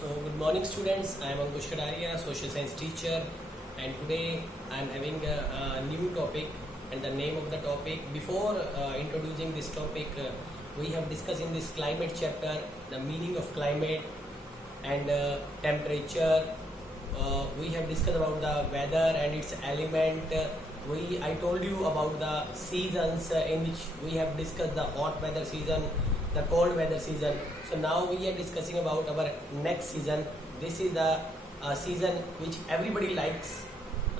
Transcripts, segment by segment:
So good morning students, I am Ankush Kadaria, social science teacher, and today I am having a new topic, and the name of the topic, before introducing this topic, we have discussed in this climate chapter the meaning of climate and temperature. We have discussed about the weather and its element. I told you about the seasons in which we have discussed the hot weather season, the cold weather season. So now we are discussing about our next season. This is the season which everybody likes,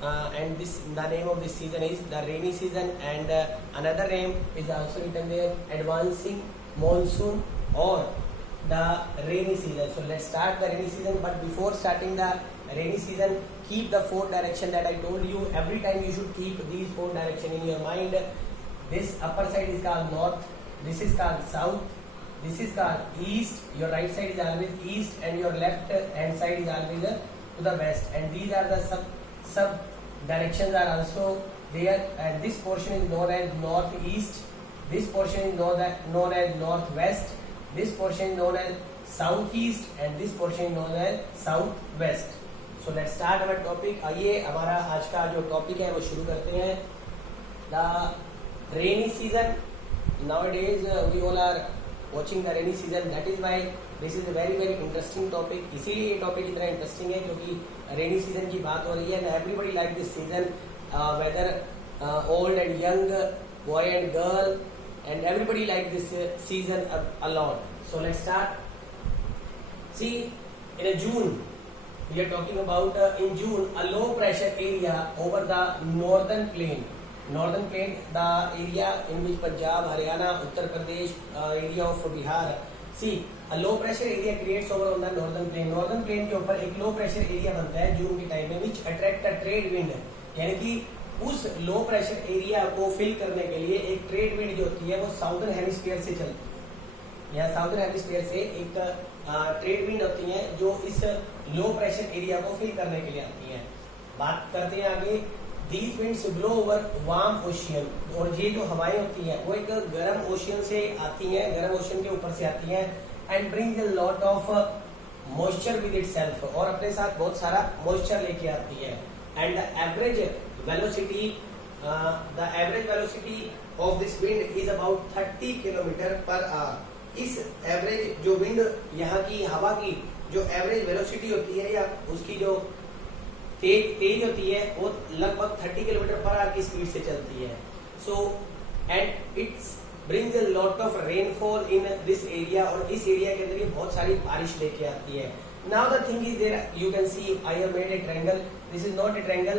and the name of this season is the rainy season, and another name is also written there, advancing monsoon or the rainy season. So let's start the rainy season, but before starting the rainy season, keep the four direction that I told you. Every time you should keep these four direction in your mind. This upper side is called north, this is called south, this is called east. Your right side is always east and your left hand side is always to the west, and these are the sub directions are also there, and this portion is known as northeast, this portion is known as northwest, this portion is known as southeast, and this portion is known as southwest. So let's start our topic. आइए हमारा आज का जो topic है वो शुरू करते हैं. The rainy season. Nowadays we all are watching the rainy season. That is why this is a very very interesting topic. इसीलिए ये टॉपिक इतना इंटरेस्टिंग है क्योंकि रेनी सीजन की बात हो रही है. And everybody like this season, whether old and young, boy and girl, and everybody like this season a lot. So let's start. See, in June, we are talking about in June a low pressure area over the northern plain. Northern plain, the area in which Punjab, Haryana, Uttar Pradesh, area of Bihar. See, a low pressure area creates over on the northern plain. Northern plain के ऊपर एक low pressure area बनता है जून के time में, which attract a trade wind. यानी कि उस low pressure area को fill करने के लिए एक trade wind जो होती है वो southern hemisphere से चलती है. यहाँ southern hemisphere से एक ट्रेड विंड होती हैं जो इस लो प्रेशर एरिया को फिल करने के लिए आती हैं. बात करते हैं आगे. These winds blow over warm ocean, और ये जो हवाएं होती हैं वो एक गर्म ओशियन से आती हैं, गर्म ओशियन के ऊपर से आती हैं, and brings a lot of moisture with itself, और अपने साथ बहुत सारा मॉइस्चर लेके आती है. And the average velocity of this wind is about 30 kilometre per hour. इस एवरेज जो विंड, यहाँ की हवा की जो एवरेज वेलोसिटी होती है या उसकी जो तेज होती है वो लगभग 30 किलोमीटर पर आवर की स्पीड से चलती है. So and it's brings a lot of rainfall in this area, और इस एरिया के अंदर ये बहुत सारी बारिश लेके आती है. Now the thing is there, you can see I have made a triangle. This is not a triangle.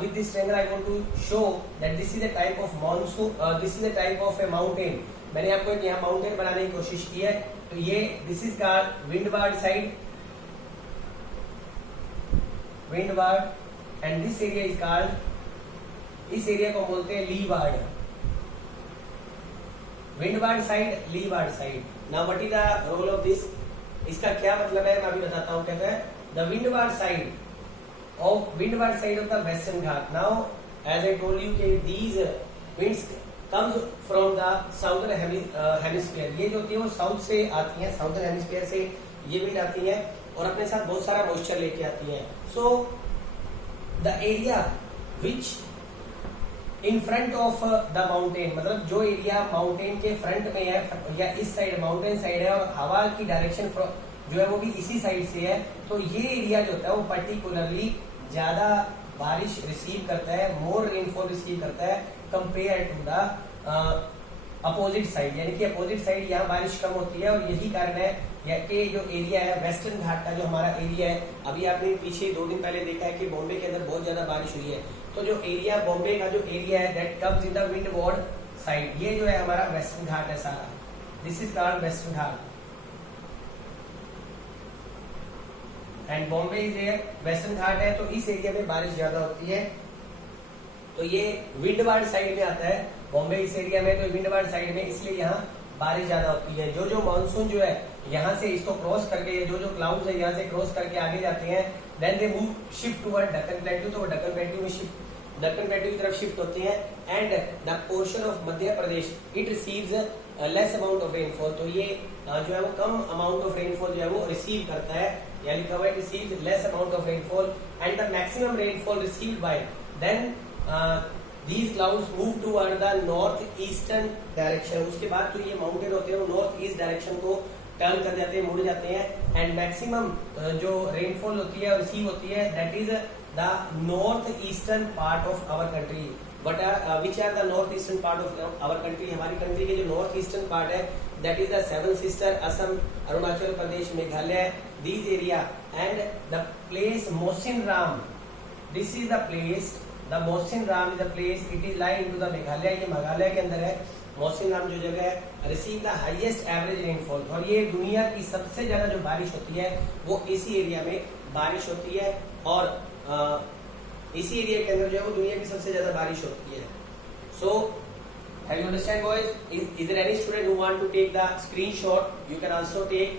With this triangle I want to show that this is a type of monsoon, this is a type of a mountain. मैंने आपको यहाँ mountain बनाने की कोशिश की है. तो ये this is called windward side, windward, and this area is called, इस एरिया को बोलते हैं leeward. Windward side, leeward side. Now what is the role of this? इसका क्या मतलब है मैं अभी बताता हूँ. कहता है the windward side of the western ghat. Now as I told you कि these winds comes from the southern hemisphere. ये जो होती है वो साउथ से आती है, साउथर्न हेमिस्फीयर से ये विंड आती है और अपने साथ बहुत सारा मॉइस्चर लेके आती है. So the area which in front of the mountain, मतलब जो एरिया माउंटेन के फ्रंट में है या इस साइड माउंटेन साइड है और हवा की डायरेक्शन जो है वो भी इसी साइड से है, तो ये एरिया जो होता है वो पर्टिकुलरली ज्यादा बारिश रिसीव करता है, मोर रेनफॉल रिसीव करता है compare to the opposite side. यानी कि अपोजिट साइड यहाँ बारिश कम होती है, और यही कारण है कि जो एरिया है वेस्टर्न घाट का जो हमारा एरिया है, अभी आपने पीछे 2 दिन पहले देखा है कि बॉम्बे के अंदर बहुत ज्यादा बारिश हुई है. तो जो एरिया बॉम्बे का जो एरिया है that comes in the windward side, ये जो है हमारा वेस्टर्न घाट है सारा. This is called western ghat, and Bombay is a western ghat है. तो इस एरिया में बारिश ज्यादा होती है, तो ये विंडवार्ड साइड में आता है. बॉम्बे इस एरिया में, तो विंडवार्ड साइड में, इसलिए यहाँ बारिश ज्यादा होती है. जो मानसून जो है यहाँ से इसको क्रॉस करके, जो क्लाउड्स है यहाँ से क्रॉस करके आगे जाते हैं, then they move shift toward Deccan plateau. तो वो डक्कन प्लेट्यू में दक्कन प्लेट्यू की तरफ शिफ्ट होते हैं, and the portion of Madhya Pradesh it receives less amount of rainfall, तो ये जो है वो कम अमाउंट ऑफ रेनफॉल जो है वो रिसीव करता है, यानी cover receive less amount of rainfall and the maximum rainfall received by then these clouds move toward the north eastern direction. उसके बाद जो ये माउंटेन होते हैं वो नॉर्थ ईस्ट डायरेक्शन को टर्न कर जाते हैं, मुड़ जाते हैं एंड मैक्सिमम जो रेनफॉल होती है रिसीव होती है that is the north eastern part of our country. But which are the north eastern part of our country, हमारी कंट्री के जो नॉर्थ ईस्टर्न पार्ट है that is the seven sister, Assam, Arunachal Pradesh, Meghalaya, these area and the place Mawsynram. This is the place, the Mawsynram is the place, it is lie into the Meghalaya, ये मेघालय के अंदर है. मोसिनराम जो जगह है receive the highest average rainfall, और ये दुनिया की सबसे ज्यादा जो बारिश होती है वो इसी एरिया में बारिश होती है, और इसी एरिया के अंदर जो है वो दुनिया की सबसे ज्यादा बारिश होती है. So have you understand boys? Is there any student who want to take the screenshot? You can also take.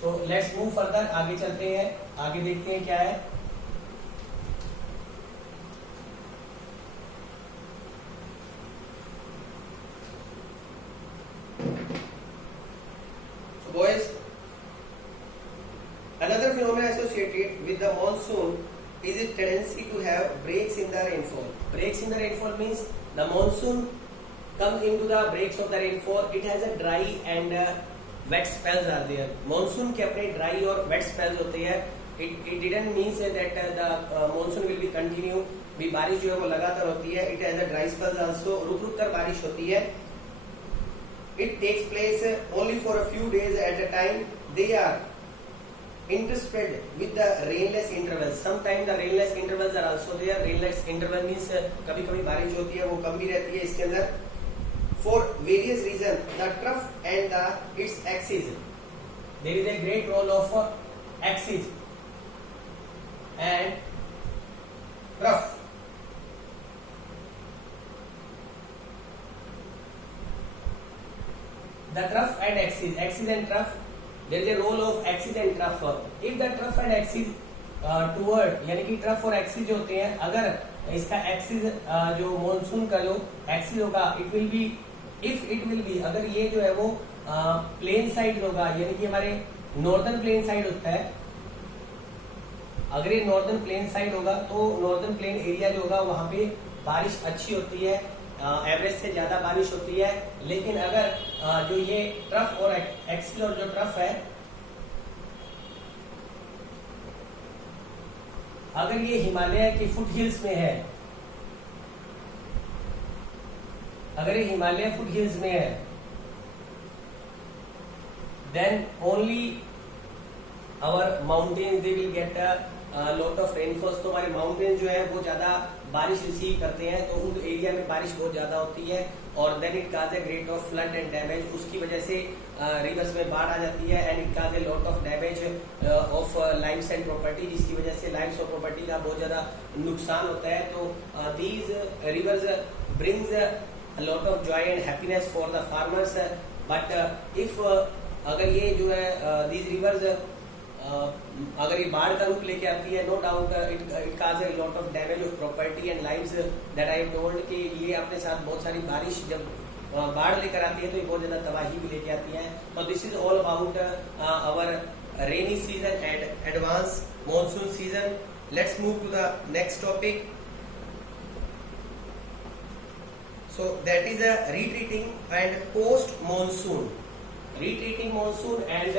So let's move further, आगे चलते हैं, आगे देखते हैं क्या है. Boys, another phenomenon associated with the monsoon is its tendency to have breaks in the rainfall. Breaks in the rainfall means the monsoon comes into the breaks of the rainfall. It has a dry and wet spells are there. Monsoon के अपने dry और wet spells होते हैं. It didn't mean that the monsoon will be continue. भी बारिश जो है वो लगातार होती है. It has a dry spells also. रुक-रुक कर बारिश होती है. It takes place only for a few days at a time. They are interspread with the rainless intervals. Sometimes the rainless intervals are also there. Rainless interval means कभी-कभी बारिश होती है वो कम भी रहती है इसके अंदर. For various reasons, the trough and its axis. There is a great role of axis and trough. The trough and axis, axis and trough, there is a role of axis and trough. If the trough and axis toward, यानी कि trough और axis जो होते हैं, अगर इसका axis जो monsoon का जो axis होगा, it will be, if it will be, अगर ये जो है वो plain side होगा, यानी कि हमारे northern plain side होता है, अगर ये northern plain side होगा तो northern plain area जो होगा वहां पे बारिश अच्छी होती है, एवरेज से ज्यादा बारिश होती है. लेकिन अगर जो ये ट्रफ और एक्सिस और जो ट्रफ है, अगर ये हिमालय के फुट हिल्स में है, अगर ये हिमालय फुट हिल्स में है, then only our mountain they will get lot of rainfalls. तो हमारे माउंटेन जो है वो ज्यादा बारिश रिसीव करते हैं, तो उन एरिया में बारिश बहुत ज्यादा होती है, और then it cause a great of flood and damage. उसकी वजह से रिवर्स में बाढ़ आ जाती है and it cause a lot of damage of lives and property, जिसकी वजह से लाइव्स और प्रॉपर्टी का बहुत ज्यादा नुकसान होता है. तो these rivers brings a lot of Joy and happiness for the farmers. But if अगर ये जो है दीज रिवर्स अगर ये बाढ़ का रूप लेके आती है, no doubt it cause a lot of damage of property and lives. That I told कि ये अपने साथ बहुत सारी बारिश जब बाढ़ लेकर आती है तो ये बहुत ज्यादा तबाही भी लेके आती है. तो this is all about our rainy season and advance monsoon season. Let's move to the next topic. So that is a retreating and post monsoon. Retreating monsoon and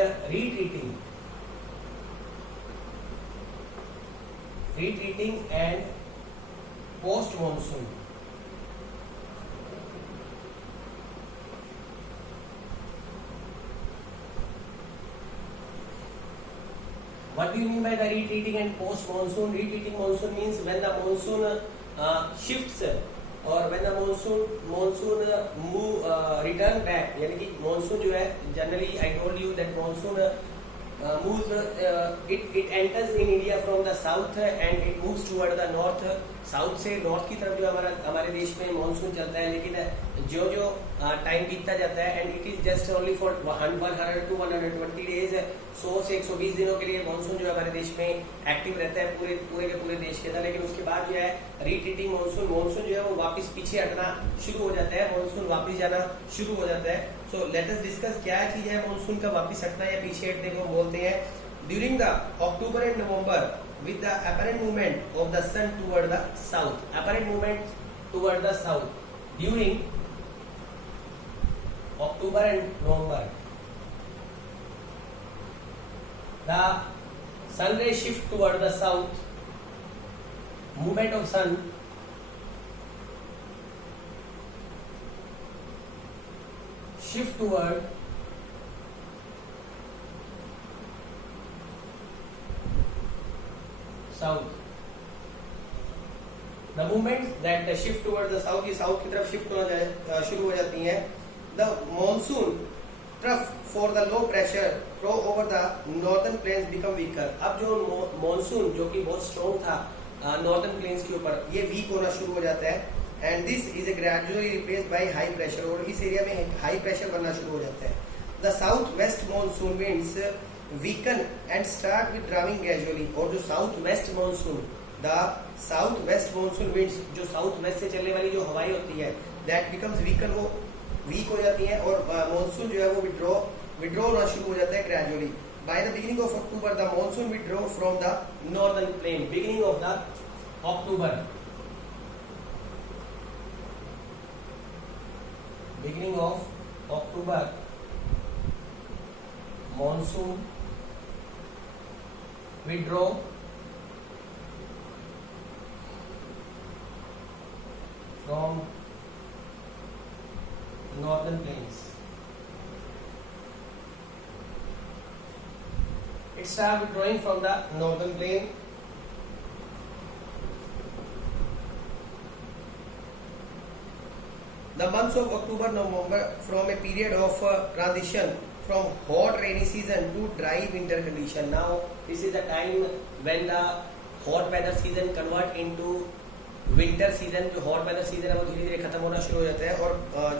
retreating and post monsoon. What do you mean by the retreating and post monsoon? Retreating monsoon means when the monsoon shifts or when the monsoon return back. यानी कि monsoon जो है generally I told you that monsoon moves it enters in India from the south and it moves toward the north. South से north की तरफ जो हमारे देश में मानसून चलता है, लेकिन जो जो टाइम बीतता जाता है, and it is just only for 100 to 120 days, 100 से 120 दिनों के लिए मानसून जो है हमारे देश में एक्टिव रहता है पूरे पूरे के पूरे देश के अंदर। लेकिन उसके बाद जो है रिट्रीटिंग मानसून, मानसून जो है वो वापस पीछे हटना शुरू हो जाता है, मानसून वापस जाना शुरू हो जाता है। सो लेट अस डिस्कस क्या चीज है मानसून का वापस हटना या पीछे हटने को बोलते हैं। During the October and November with the apparent movement of the sun toward the south, apparent movement toward the south during October and November, the sun rays shift toward the south, movement of sun shift toward south. The movement that shift toward the south, ये south की तरफ shift होना शुरू हो जाती हैं। The monsoon trough for the low pressure flow over the northern plains become weaker. अब जो मॉनसून जो कि बहुत स्ट्रॉन्ग था नॉर्दर्न प्लेन्स के ऊपर, ये वीक होना शुरू हो जाता है। And this is gradually replaced by high pressure, और इस एरिया में हाई प्रेशर बनना शुरू हो जाता है। The south west monsoon winds weaken and start with driving gradually, और जो south west monsoon, the south west monsoon winds, जो साउथ वेस्ट से चलने वाली जो हवाएं होती है, दैट बिकम्स वीकन, वो वीक हो जाती है और मानसून जो है वो विड्रॉ होना शुरू हो जाता है gradually. By the beginning of October the monsoon withdraw from the northern plain, beginning of the October, beginning of October monsoon withdraw from northern plains. It starts withdrawing from the northern plain. The months of October, November from a period of transition from hot rainy season to dry winter condition. Now this is the time when the hot weather season convert into winter season. जो hot weather season है वो धीरे धीरे खत्म होना शुरू हो जाता है और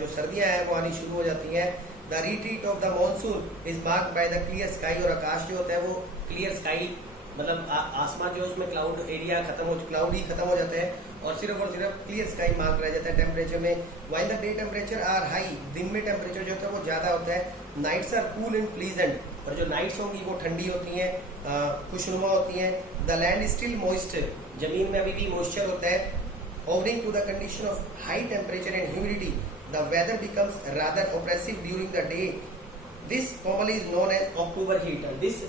जो सर्दियां हैं वो आनी शुरू हो जाती हैं। The retreat of the monsoon is marked by the clear sky, और आकाश जो होता है वो clear sky मतलब आसमान जो उसमें क्लाउड एरिया क्लाउड ही खत्म हो जाता है और सिर्फ क्लियर स्काई मार्क रह जाता है टेम्परेचर में। While the day temperature are high, दिन में टेम्परेचर जो होता है वो ज्यादा होता है। Nights are cool and pleasant, और जो नाइट्स होंगी वो ठंडी होती हैं, खुशनुमा होती हैं। The land is still moist, जमीन में अभी भी मॉइस्चर होता है। Owing to the condition of high temperature and humidity, the weather becomes rather oppressive during the day. This commonly is known as October heat. This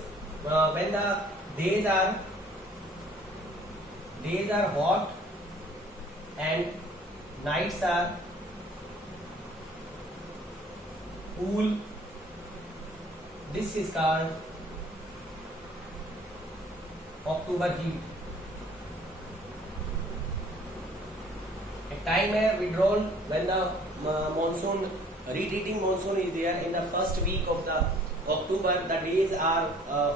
when द days are hot and nights are cool, this is called October heat. A time है withdrawn when the monsoon, retreating monsoon is there in the first week of the October. The days are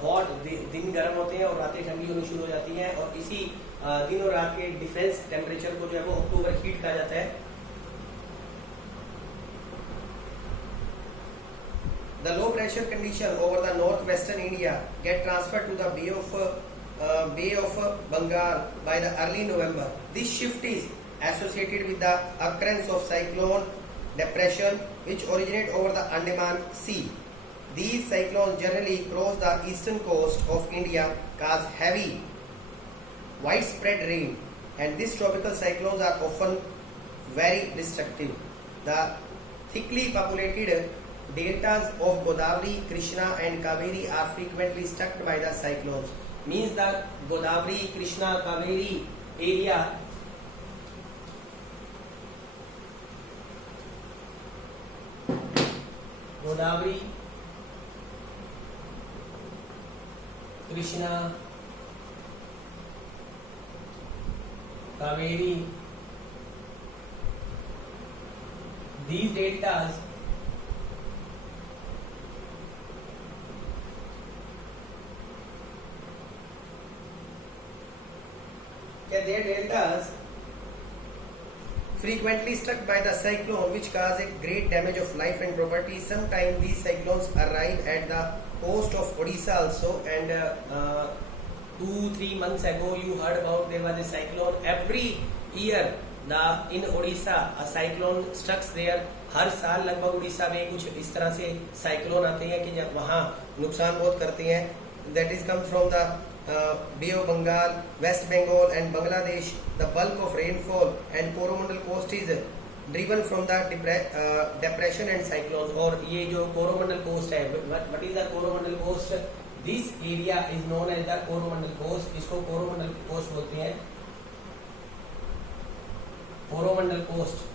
hot, दिन गर्म होते हैं और रातें ठंडी होनी शुरू हो जाती हैं, और इसी दिन और रात के डिफरेंस टेम्परेचर को जो है वो अक्टूबर हीट कहा जाता है। The low pressure condition over the northwestern India get transferred to the Bay of Bengal by the early November. This shift is associated with the occurrence of cyclone depression which originate over the Andaman Sea. These cyclones generally cross the eastern coast of India, cause heavy, widespread rain, and these tropical cyclones are often very destructive. The thickly populated deltas of Godavari, Krishna, and Kaveri are frequently struck by the cyclones. Means the Godavari, Krishna, Kaveri area Godavari, Krishna, Kaveri, these deltas their deltas frequently struck by the cyclone which cause a great damage of life and property. Sometimes these cyclones arrive at the coast of Odisha also, and 2-3 months ago you heard about there was a cyclone. Every year in Odisha a cyclone struck there. हर साल लगभग उड़ीसा में कुछ इस तरह से cyclone आते हैं कि जब वहाँ नुकसान बहुत करते हैं. That is come from the Bay of Bengal, West Bengal and Bangladesh. The bulk of rainfall and Coromandel coast is driven from the depression and cyclones. और ये जो Coromandel coast है, what is the Coromandel coast? This area is known as the Coromandel coast. इसको Coromandel coast बोलते हैं. Coromandel coast.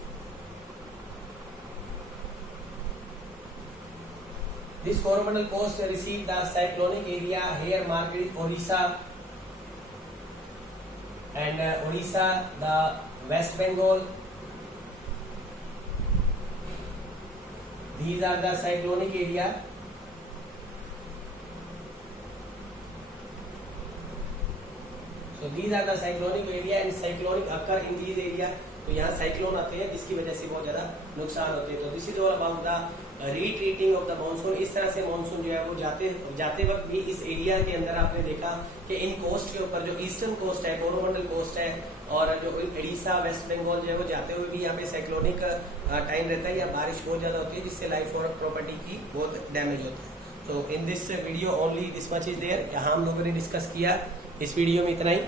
This Coromandel coast received the cyclonic area here marked is Odisha and Odisha, the West Bengal. These are the cyclonic area. So these are the cyclonic area and cyclonic occur in these area. तो यहाँ cyclone आते हैं जिसकी वजह से बहुत ज्यादा नुकसान होते हैं. तो this is all about the retreating of the monsoon. इस तरह से मानसून जो है वो जाते वक्त भी इस एरिया के अंदर आपने देखा कि इन कोस्ट के ऊपर जो ईस्टर्न कोस्ट है, कोरोमंडल कोस्ट है, और जो उड़ीसा, वेस्ट बंगाल जो है वो जाते हुए भी यहाँ पे साइक्लोनिक टाइम रहता है या बारिश बहुत ज्यादा होती है जिससे लाइफ और प्रॉपर्टी की बहुत डैमेज होता है. तो in this video only this much is there. यहाँ हम लोगों ने डिस्कस किया. इस वीडियो में इतना ही.